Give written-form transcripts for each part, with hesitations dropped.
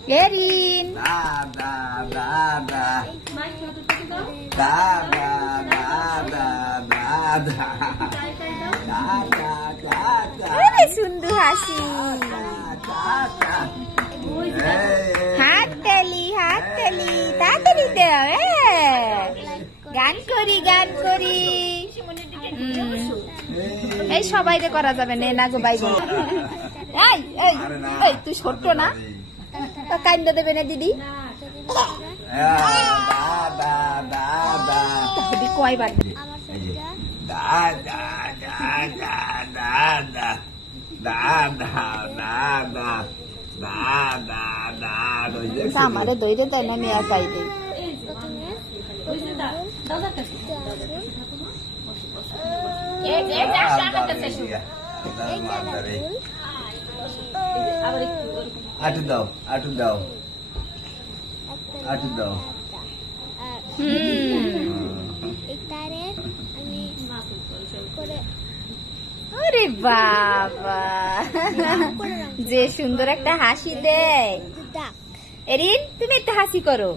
Haerin সুন্দর হাসি হাততালি হাততালি তাড়াতাড়ি দাও গান করি এই সবাই করা যাবে না গো ভাই এই তুই ছোট্ট না কান্দ দেবে না দিদি কয়বার আমারে দইরে তাই না মেয়া পাইবে আটু দাও আরে বাবা যে সুন্দর একটা হাসি দেয় এরিন তুমি একটা হাসি করো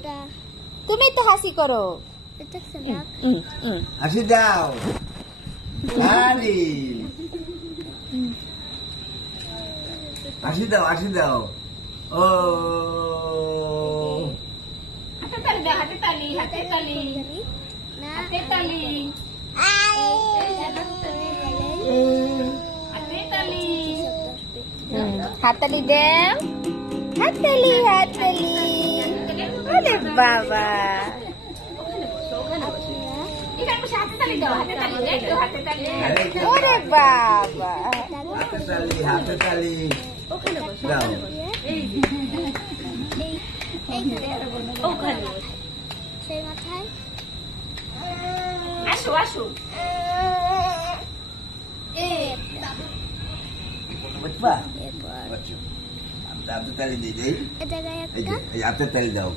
হাসি দাও হাসি দাও ও হাতে তালি হাততালি দেও হাততালি আরে বাবা ওরে বাবা হাততালি দাও আসো বুঝবা হাততালি দিয়ে দেই হাততালি দাও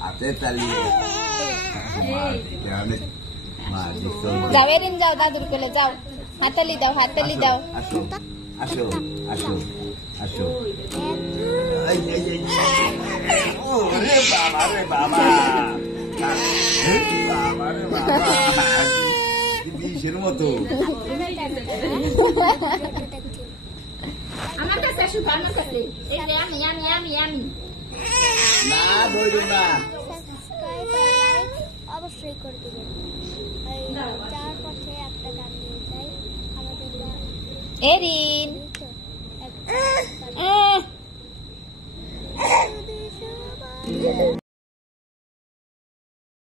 হাততালি যাও এরিন যাও দাদুর কোলে যাও হাততালি দাও আসো রে বাবা বিষের মতো আমার কাছে শুধু আমার কাছে না ধরো না অবশ্যই করে দিবেন যাওয়ার পথে একটা গান নিয়ে যাই আমাদের এরিন